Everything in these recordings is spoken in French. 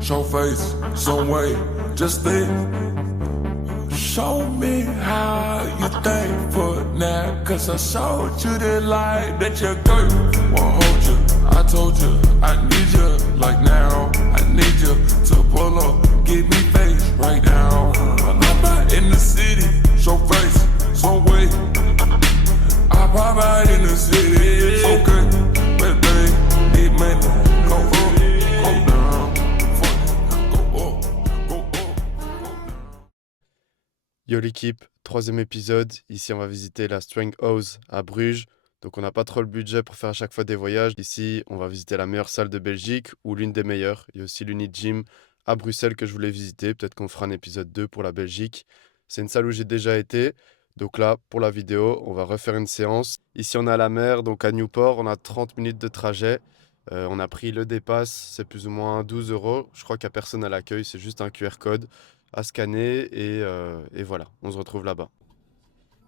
show face, some way, just think. Show me how you think for now, cause I showed you the light that your girl won't hold you. I told you, I need you like now. I need you to pull up, give me face right now. I'm out in the city, show face, some way. I pop out in the city, okay, but they need money, go up, go down, fuck, go up, go up, go down. Yo l'équipe, troisième épisode. Ici, on va visiter la Strength House à Bruges. Donc, on n'a pas trop le budget pour faire à chaque fois des voyages. Ici, on va visiter la meilleure salle de Belgique ou l'une des meilleures. Il y a aussi l'Unit Gym à Bruxelles que je voulais visiter. Peut-être qu'on fera un épisode 2 pour la Belgique. C'est une salle où j'ai déjà été. Donc là, pour la vidéo, on va refaire une séance. Ici, on est à la mer, donc à Newport. On a 30 minutes de trajet. On a pris le dépasse, c'est plus ou moins 12 €. Je crois qu'il n'y a personne à l'accueil, c'est juste un QR code à scanner et voilà, on se retrouve là-bas.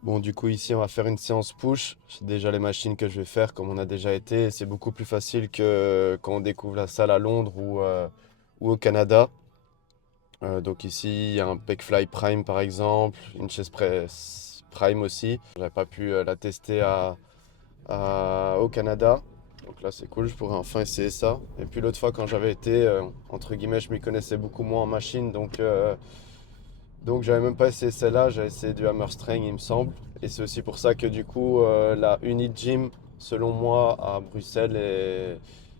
Bon, du coup, ici, on va faire une séance push. C'est déjà les machines que je vais faire comme on a déjà été. C'est beaucoup plus facile que quand on découvre la salle à Londres ou au Canada. Donc ici, il y a un Pecfly Prime par exemple, une chaise press Prime aussi. J'avais pas pu la tester au Canada. Donc là, c'est cool, je pourrais enfin essayer ça. Et puis l'autre fois, quand j'avais été, entre guillemets, je m'y connaissais beaucoup moins en machine. Donc j'avais même pas essayé celle-là, j'ai essayé du hammer strength il me semble. Et c'est aussi pour ça que du coup la Unit Gym, selon moi, à Bruxelles,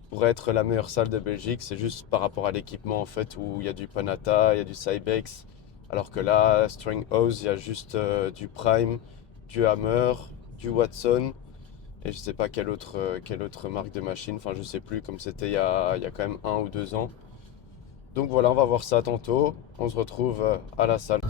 pourrait être la meilleure salle de Belgique. C'est juste par rapport à l'équipement en fait, où il y a du Panata, il y a du Cybex. Alors que là, Strength House, il y a juste du Prime, du Hammer, du Watson. Et je sais pas quelle autre marque de machine, enfin je sais plus, comme c'était il y a quand même 1 ou 2 ans. Donc voilà, on va voir ça tantôt. On se retrouve à la salle.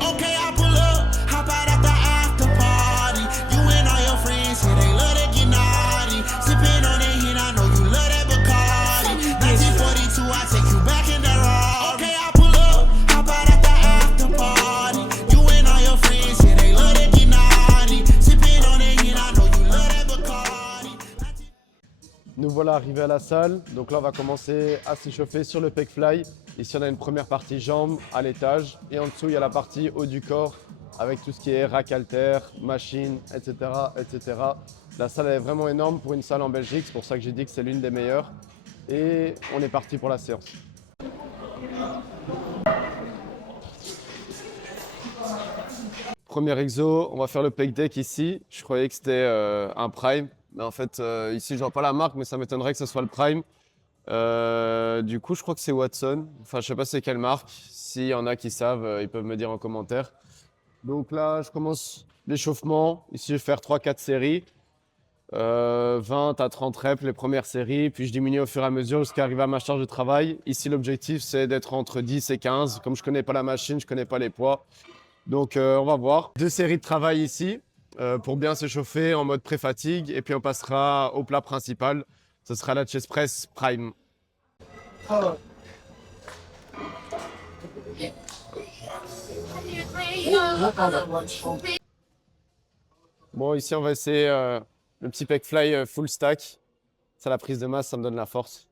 Okay, I pull up, hop out at the after party. You and all your friends here, they love to get naughty. Sipping on that hit, I know you love that Bacardi. 1942, I take you back in the raw. Okay, I pull up, hop out at the after party. You and all your friends here, they love to get naughty. Sipping on that hit, I know you love that Bacardi. Nous voilà arrivés à la salle. Donc là, on va commencer à s'échauffer sur le Pecfly. Ici, on a une première partie jambes à l'étage. Et en dessous, il y a la partie haut du corps avec tout ce qui est rack halter, machine, etc., etc. La salle est vraiment énorme pour une salle en Belgique. C'est pour ça que j'ai dit que c'est l'une des meilleures. Et on est parti pour la séance. Premier exo, on va faire le pec deck ici. Je croyais que c'était un prime. Mais en fait, ici, je vois pas la marque, mais ça m'étonnerait que ce soit le prime. Du coup, je crois que c'est Watson. Enfin, je sais pas c'est quelle marque. S'il y en a qui savent, ils peuvent me dire en commentaire. Donc là, je commence l'échauffement. Ici, je vais faire 3-4 séries. 20 à 30 reps les premières séries. Puis je diminue au fur et à mesure jusqu'à arriver à ma charge de travail. Ici, l'objectif, c'est d'être entre 10 et 15. Comme je connais pas la machine, je connais pas les poids. Donc, on va voir. 2 séries de travail ici pour bien s'échauffer en mode pré-fatigue. Et puis, on passera au plat principal. Ce sera la chest press prime. Bon, ici, on va essayer le petit Pecfly full stack. Ça, la prise de masse, ça me donne la force.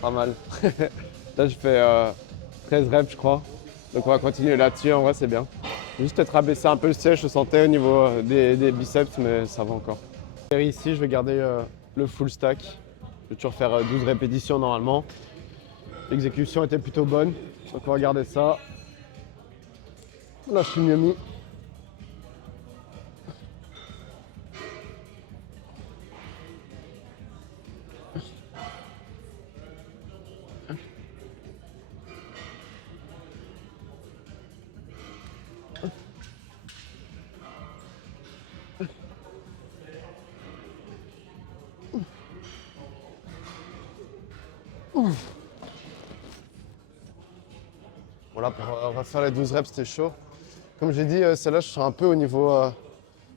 Pas mal. Là, je fais 13 reps, je crois. Donc, on va continuer là-dessus. En vrai, c'est bien. Juste être abaissé un peu le siège, je sentais au niveau des biceps, mais ça va encore. Et ici, je vais garder le full stack. Je vais toujours faire 12 répétitions normalement. L'exécution était plutôt bonne. Donc, on va garder ça. Là, je suis mieux mis. Voilà, pour refaire les 12 reps, c'était chaud. Comme j'ai dit, celle-là, je suis un peu au niveau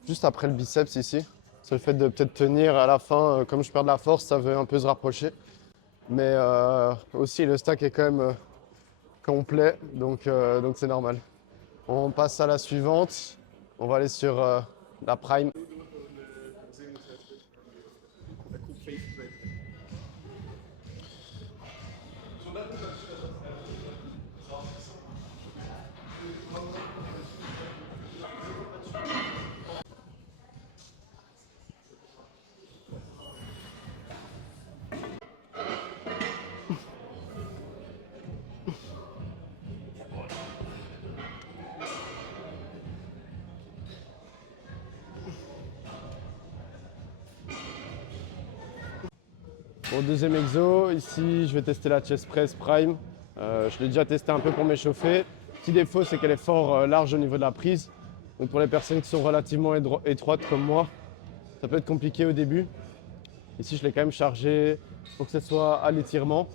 juste après le biceps ici. C'est le fait de peut-être tenir à la fin, comme je perds de la force, ça veut un peu se rapprocher. Mais aussi, le stack est quand même complet, donc c'est normal. On passe à la suivante. On va aller sur la prime. Pour le deuxième exo, ici je vais tester la chest press prime. Je l'ai déjà testé un peu pour m'échauffer. Petit défaut, c'est qu'elle est fort large au niveau de la prise. Donc pour les personnes qui sont relativement étroites comme moi, ça peut être compliqué au début. Ici je l'ai quand même chargé pour que ce soit à l'étirement.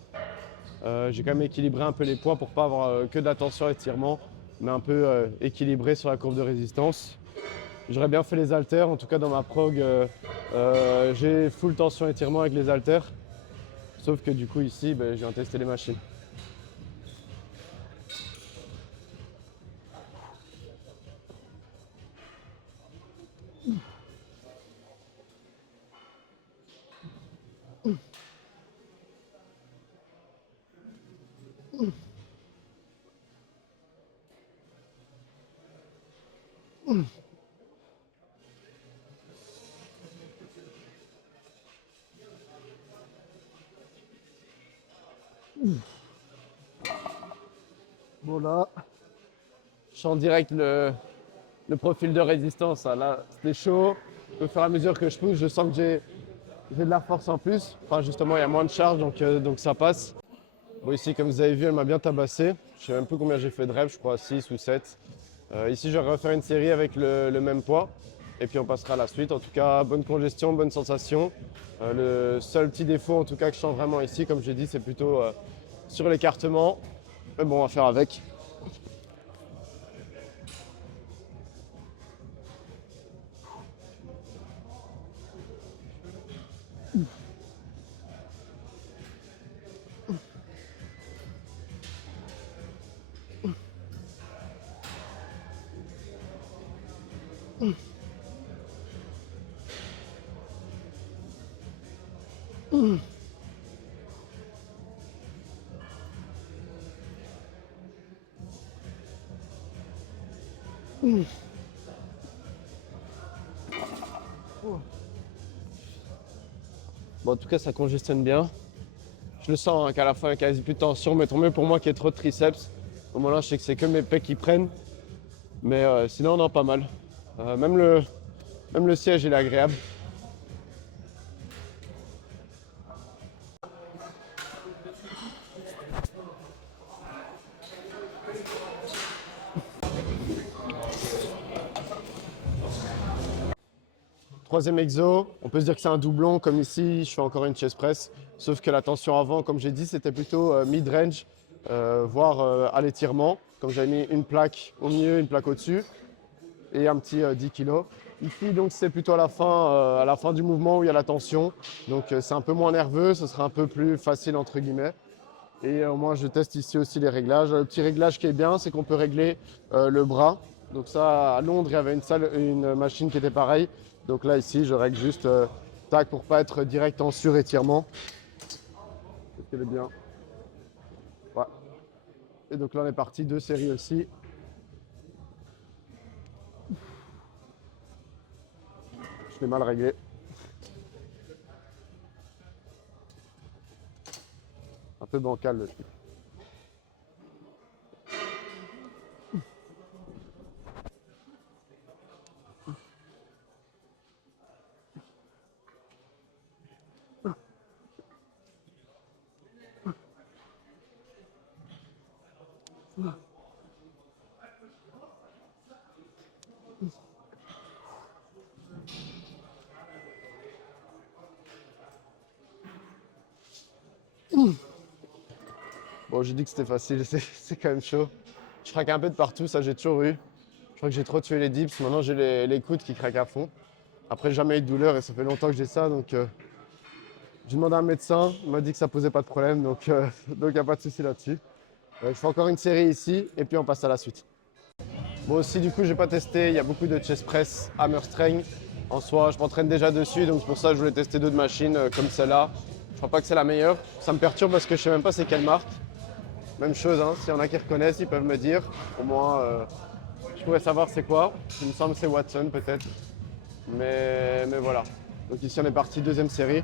J'ai quand même équilibré un peu les poids pour pas avoir que de la tension à l'étirement, mais un peu équilibré sur la courbe de résistance. J'aurais bien fait les haltères, en tout cas dans ma prog, j'ai full tension étirement avec les haltères. Sauf que du coup ici, je viens tester les machines. Bon là, je sens direct le profil de résistance. Hein. Là, c'était chaud. Au fur et à mesure que je pousse, je sens que j'ai de la force en plus. Enfin, justement, il y a moins de charge, donc ça passe. Bon, ici, comme vous avez vu, elle m'a bien tabassé. Je sais même plus combien j'ai fait de reps, je crois 6 ou 7. Ici, je vais refaire une série avec le même poids. Et puis, on passera à la suite. En tout cas, bonne congestion, bonne sensation. Le seul petit défaut, en tout cas, que je sens vraiment ici, comme j'ai dit, c'est plutôt sur l'écartement. Mais bon, on va faire avec. Bon, en tout cas, ça congestionne bien. Je le sens hein, qu'à la fin, il y a quasi plus de tension, mais tant mieux pour moi qu'il y ait trop de triceps. Au moment là, je sais que c'est que mes pecs qui prennent. Mais sinon, non, pas mal. Même le siège, il est agréable. Troisième exo, on peut se dire que c'est un doublon, comme ici, je fais encore une chest press. Sauf que la tension avant, comme j'ai dit, c'était plutôt mid-range, voire à l'étirement. Comme j'avais mis une plaque au milieu, une plaque au-dessus, et un petit 10 kg. Ici, donc, c'est plutôt à la fin du mouvement où il y a la tension. Donc, c'est un peu moins nerveux, ce sera un peu plus facile, entre guillemets. Et au moins, je teste ici aussi les réglages. Le petit réglage qui est bien, c'est qu'on peut régler le bras. Donc ça, à Londres, il y avait une machine qui était pareille. Donc là, ici, je règle juste tac pour pas être direct en surétirement. Est-ce qu'elle est bien? Ouais. Et donc là, on est parti, 2 séries aussi. Je l'ai mal réglé. Un peu bancal le truc. Bon, j'ai dit que c'était facile, c'est quand même chaud. Je craque un peu de partout, ça j'ai toujours eu. Je crois que j'ai trop tué les dips, maintenant j'ai les coudes qui craquent à fond. Après, j'ai jamais eu de douleur et ça fait longtemps que j'ai ça, donc j'ai demandé à un médecin, il m'a dit que ça posait pas de problème, donc il n'y a pas de souci là-dessus. Je fais encore une série ici et puis on passe à la suite. Bon aussi du coup j'ai pas testé, il y a beaucoup de chest press, hammer strength. En soi je m'entraîne déjà dessus donc c'est pour ça que je voulais tester d'autres machines comme celle-là. Je crois pas que c'est la meilleure. Ça me perturbe parce que je sais même pas c'est quelle marque. Même chose, hein, s'il y en a qui reconnaissent ils peuvent me dire. Au moins je pourrais savoir c'est quoi. Il me semble que c'est Watson peut-être. Mais voilà. Donc ici on est parti, deuxième série.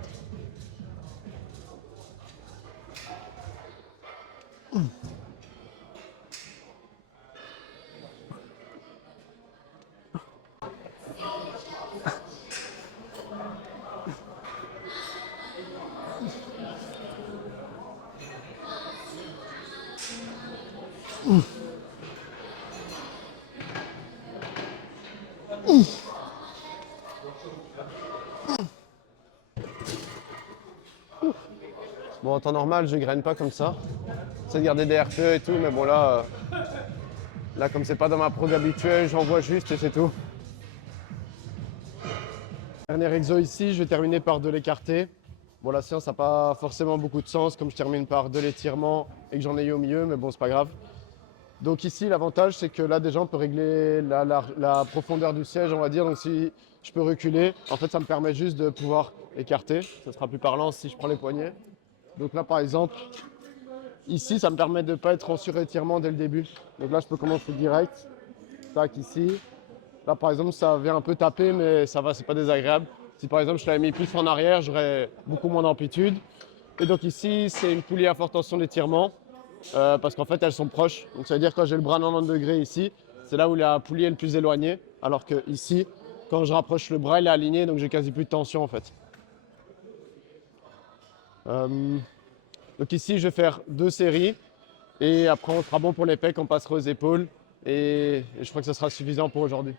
Bon, en temps normal, je graine pas comme ça. J'essaie de garder des RPE et tout, mais bon là comme c'est pas dans ma prog habituelle, j'envoie juste et c'est tout. Dernier exo ici, je vais terminer par de l'écarté. Bon, la séance n'a pas forcément beaucoup de sens, comme je termine par de l'étirement et que j'en ai eu au milieu, mais bon, c'est pas grave. Donc ici, l'avantage, c'est que là, déjà, on peut régler la profondeur du siège, on va dire. Donc si je peux reculer, en fait, ça me permet juste de pouvoir écarter. Ça sera plus parlant si je prends les poignets. Donc là, par exemple, ici, ça me permet de ne pas être en surétirement dès le début. Donc là, je peux commencer direct. Tac, ici. Là, par exemple, ça vient un peu taper, mais ça va, c'est pas désagréable. Si par exemple, je l'avais mis plus en arrière, j'aurais beaucoup moins d'amplitude. Et donc ici, c'est une poulie à forte tension d'étirement. Parce qu'en fait, elles sont proches. Donc ça veut dire que quand j'ai le bras à 90 degrés ici, c'est là où la poulie est le plus éloignée. Alors que ici, quand je rapproche le bras, il est aligné, donc j'ai quasi plus de tension en fait. Donc ici, je vais faire 2 séries. Et après, on sera bon pour les pecs, on passera aux épaules. Et je crois que ça sera suffisant pour aujourd'hui.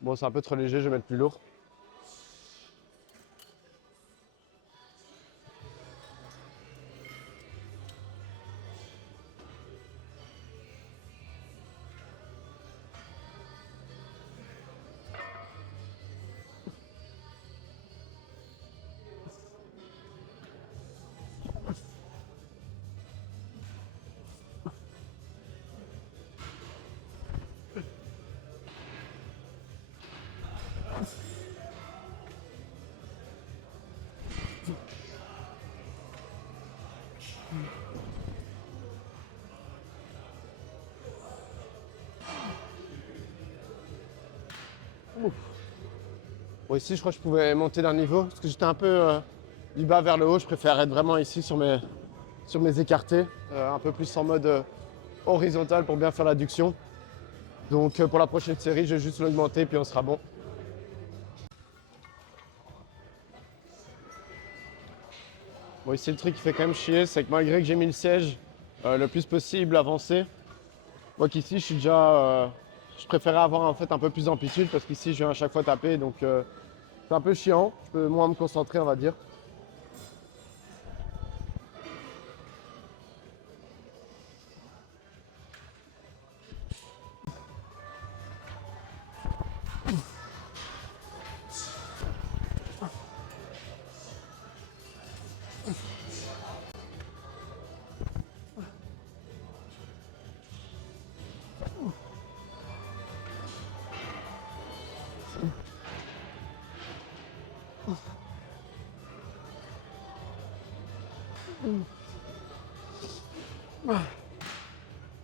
Bon, c'est un peu trop léger, je vais mettre plus lourd. Ouf. Bon, ici, je crois que je pouvais monter d'un niveau parce que j'étais un peu du bas vers le haut. Je préfère être vraiment ici sur mes écartés, un peu plus en mode horizontal pour bien faire l'adduction. Donc pour la prochaine série, je vais juste l'augmenter puis on sera bon. Bon, ici, le truc qui fait quand même chier, c'est que malgré que j'ai mis le siège le plus possible avancé, moi qu'ici, je suis déjà. Je préférais avoir en fait un peu plus d'amplitude parce qu'ici, je viens à chaque fois taper, donc c'est un peu chiant. Je peux moins me concentrer, on va dire.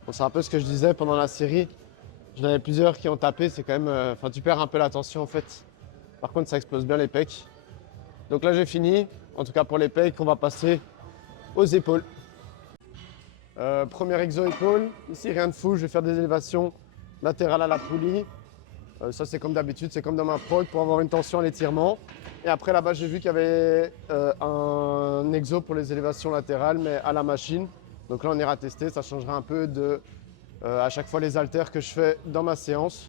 Bon, c'est un peu ce que je disais pendant la série. J'en avais plusieurs qui ont tapé, c'est quand même. Enfin, tu perds un peu la tension en fait. Par contre, ça explose bien les pecs. Donc là, j'ai fini. En tout cas, pour les pecs, on va passer aux épaules. Premier exo épaules. Ici, rien de fou. Je vais faire des élévations latérales à la poulie. Ça, c'est comme d'habitude, c'est comme dans ma prog pour avoir une tension à l'étirement. Et après, là-bas, j'ai vu qu'il y avait un exo pour les élévations latérales, mais à la machine. Donc là, on ira tester. Ça changera un peu de à chaque fois les haltères que je fais dans ma séance.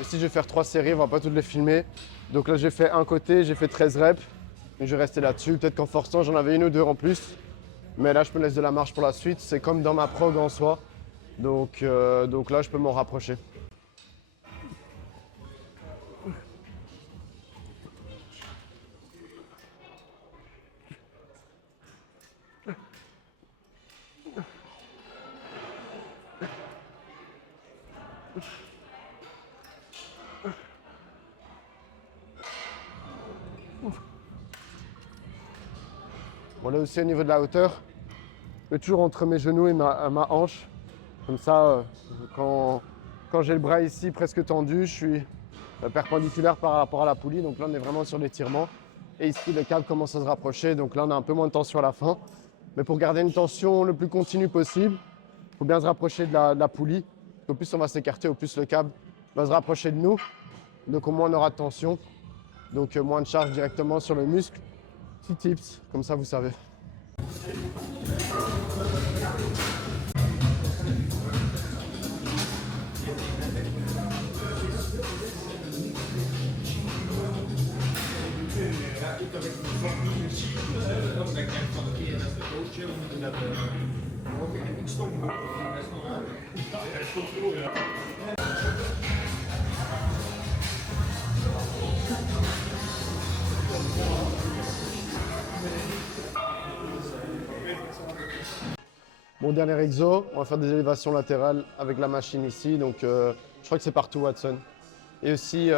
Ici, je vais faire 3 séries, on va pas toutes les filmer. Donc là, j'ai fait un côté, j'ai fait 13 reps. Et je vais rester là-dessus. Peut-être qu'en forçant, j'en avais une ou deux en plus. Mais là, je me laisse de la marge pour la suite. C'est comme dans ma prog en soi. Donc là, je peux m'en rapprocher. Bon, là aussi, au niveau de la hauteur, je mets toujours entre mes genoux et ma hanche. Comme ça, quand j'ai le bras ici presque tendu, je suis perpendiculaire par rapport à la poulie. Donc là, on est vraiment sur l'étirement. Et ici, le câble commence à se rapprocher. Donc là, on a un peu moins de tension à la fin. Mais pour garder une tension le plus continue possible, il faut bien se rapprocher de la poulie. Au plus on va s'écarter, au plus le câble va se rapprocher de nous. Donc au moins, on aura de tension. Donc moins de charge directement sur le muscle. Petit tips, comme ça vous savez. Mon dernier exo, on va faire des élévations latérales avec la machine ici. Donc je crois que c'est partout Watson. Et aussi,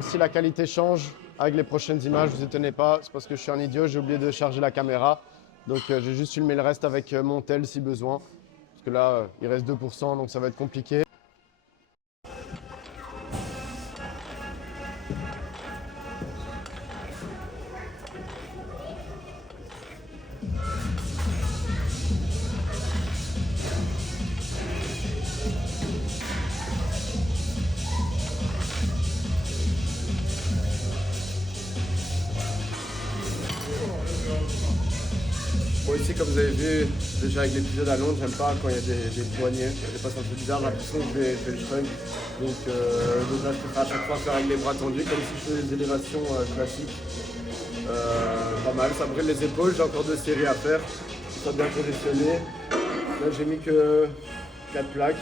si la qualité change avec les prochaines images, vous étonnez pas, c'est parce que je suis un idiot, j'ai oublié de charger la caméra. Donc j'ai juste filmé le reste avec mon tel si besoin. Parce que là, il reste 2%, donc ça va être compliqué. Bon, ici, comme vous avez vu, déjà avec l'épisode à Londres, j'aime pas quand il y a des poignets. J'ai pas senti bizarre, j'ai l'impression que je fais le shrug. Donc là, je préfère à chaque fois faire avec les bras tendus, comme si je faisais des élévations classiques. Pas mal, ça brûle les épaules, j'ai encore 2 séries à faire. Ça soit bien congestionné. Là, j'ai mis que 4 plaques.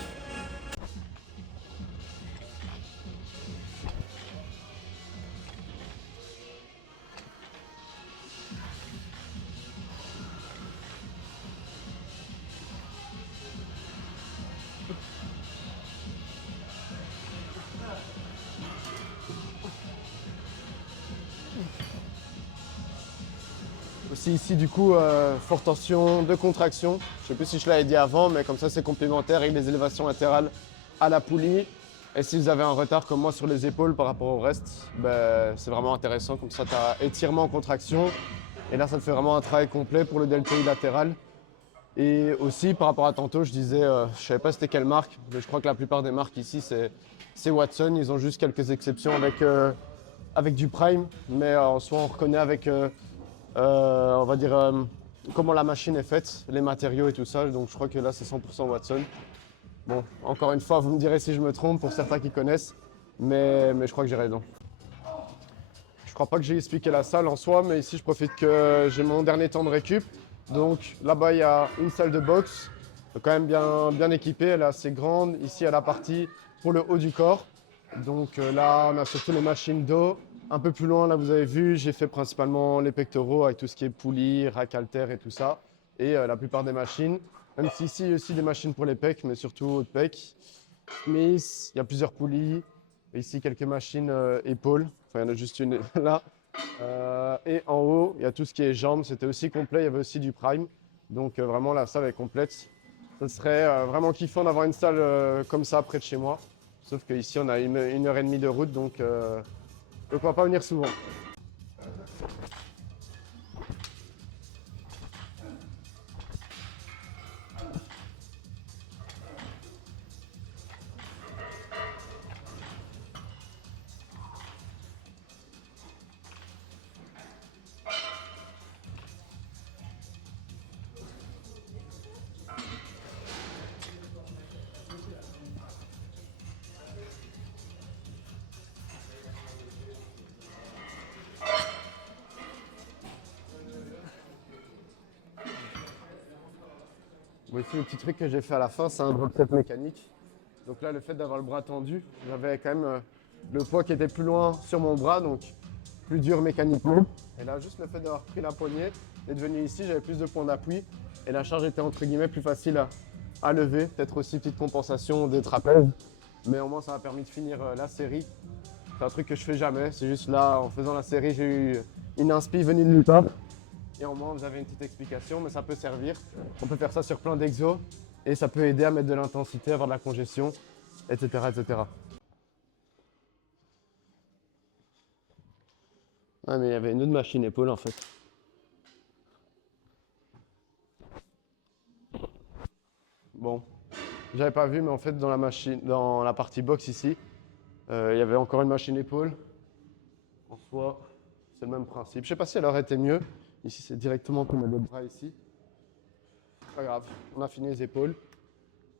Aussi ici du coup, forte tension de contraction. Je ne sais plus si je l'avais dit avant, mais comme ça c'est complémentaire avec les élévations latérales à la poulie. Et si vous avez un retard comme moi sur les épaules par rapport au reste, ben, c'est vraiment intéressant. Comme ça tu as étirement, contraction. Et là ça te fait vraiment un travail complet pour le deltoïde latéral. Et aussi par rapport à tantôt, je disais, je ne savais pas c'était quelle marque, mais je crois que la plupart des marques ici c'est Watson. Ils ont juste quelques exceptions avec du Prime, mais en soi on reconnaît avec on va dire comment la machine est faite, les matériaux et tout ça. Donc je crois que là c'est 100% Watson. Bon, encore une fois, vous me direz si je me trompe pour certains qui connaissent, mais je crois que j'ai raison. Je crois pas que j'ai expliqué la salle en soi, mais ici je profite que j'ai mon dernier temps de récup. Donc là-bas il y a une salle de boxe, quand même bien équipée, elle est assez grande. Ici il y a la partie pour le haut du corps. Donc là on a surtout les machines dos. Un peu plus loin, là vous avez vu, j'ai fait principalement les pectoraux avec tout ce qui est poulie, rack haltère et tout ça. Et la plupart des machines, même si ici il y a aussi des machines pour les pecs, mais surtout haut de pec. Smith, il y a plusieurs poulies. Et ici quelques machines épaules, enfin il y en a juste une là. Et en haut, il y a tout ce qui est jambes, c'était aussi complet, il y avait aussi du prime. Donc vraiment la salle est complète. Ce serait vraiment kiffant d'avoir une salle comme ça près de chez moi. Sauf qu'ici on a 1 heure et demie de route, donc on ne va pas venir souvent. Bon, ici, le petit truc que j'ai fait à la fin, c'est un drop set mécanique. Donc là, le fait d'avoir le bras tendu, j'avais quand même le poids qui était plus loin sur mon bras, donc plus dur mécaniquement. Et là, juste le fait d'avoir pris la poignée et de venir ici, j'avais plus de points d'appui. Et la charge était entre guillemets plus facile à lever. Peut-être aussi petite compensation des trapèzes. Mais au moins, ça m'a permis de finir la série. C'est un truc que je fais jamais. C'est juste là, en faisant la série, j'ai eu une inspi venue de nulle part. Et au moins, vous avez une petite explication, mais ça peut servir. On peut faire ça sur plein d'exos. Et ça peut aider à mettre de l'intensité, avoir de la congestion, etc. etc. Ah, mais il y avait une autre machine épaule en fait. Bon, j'avais pas vu, mais en fait, dans la partie box ici, il y avait encore une machine épaule. En soi, c'est le même principe. Je sais pas si elle aurait été mieux. Ici, c'est directement comme le bras ici. Pas grave, on a fini les épaules.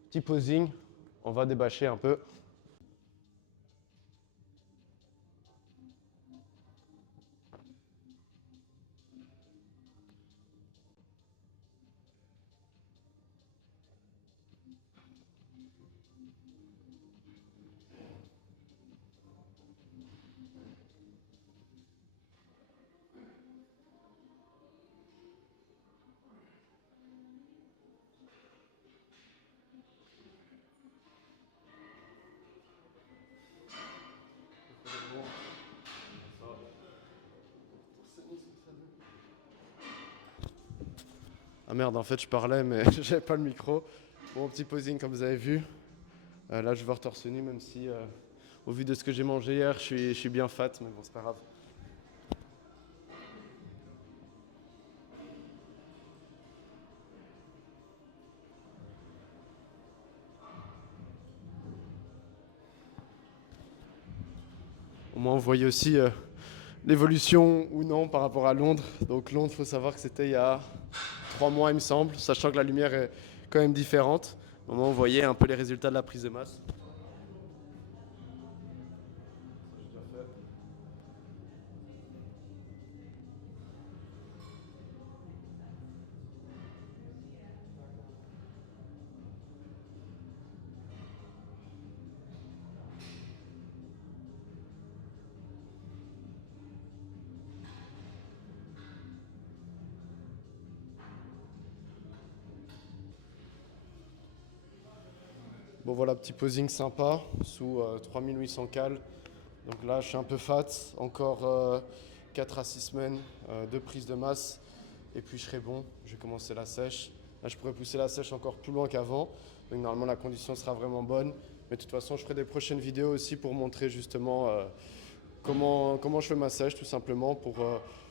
Petit posing, on va débâcher un peu. Ah merde, en fait, je parlais, mais j'avais pas le micro. Bon, petit posing comme vous avez vu. Là, je vais voir torse nu, même si, au vu de ce que j'ai mangé hier, je suis bien fat, mais bon, c'est pas grave. Au moins, vous voyez aussi l'évolution ou non par rapport à Londres. Donc Londres, il faut savoir que c'était il y a 3 mois, il me semble, sachant que la lumière est quand même différente. Au moins, vous voyez un peu les résultats de la prise de masse. Bon voilà, petit posing sympa, sous 3800 cal. Donc là, je suis un peu fat, encore 4 à 6 semaines de prise de masse. Et puis je serai bon, je vais commencer la sèche. Là, je pourrais pousser la sèche encore plus loin qu'avant. Donc normalement, la condition sera vraiment bonne. Mais de toute façon, je ferai des prochaines vidéos aussi pour montrer justement comment je fais ma sèche, tout simplement, pour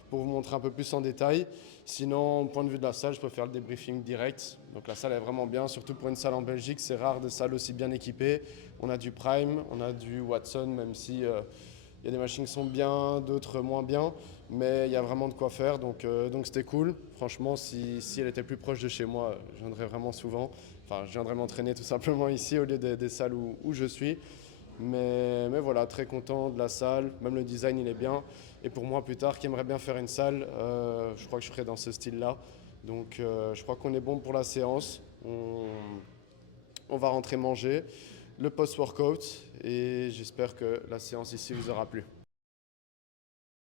vous montrer un peu plus en détail. Sinon, au point de vue de la salle, je préfère le débriefing direct. Donc la salle est vraiment bien, surtout pour une salle en Belgique. C'est rare des salles aussi bien équipées. On a du Prime, on a du Watson, même si il y a des machines qui sont bien, d'autres moins bien. Mais il y a vraiment de quoi faire, donc c'était cool. Franchement, si elle était plus proche de chez moi, je viendrais vraiment souvent. Enfin, je viendrais m'entraîner tout simplement ici au lieu des salles où je suis. Mais voilà, très content de la salle, même le design il est bien. Et pour moi plus tard qui aimerait bien faire une salle, je crois que je ferai dans ce style-là. Donc je crois qu'on est bon pour la séance. On va rentrer manger le post-workout et j'espère que la séance ici vous aura plu.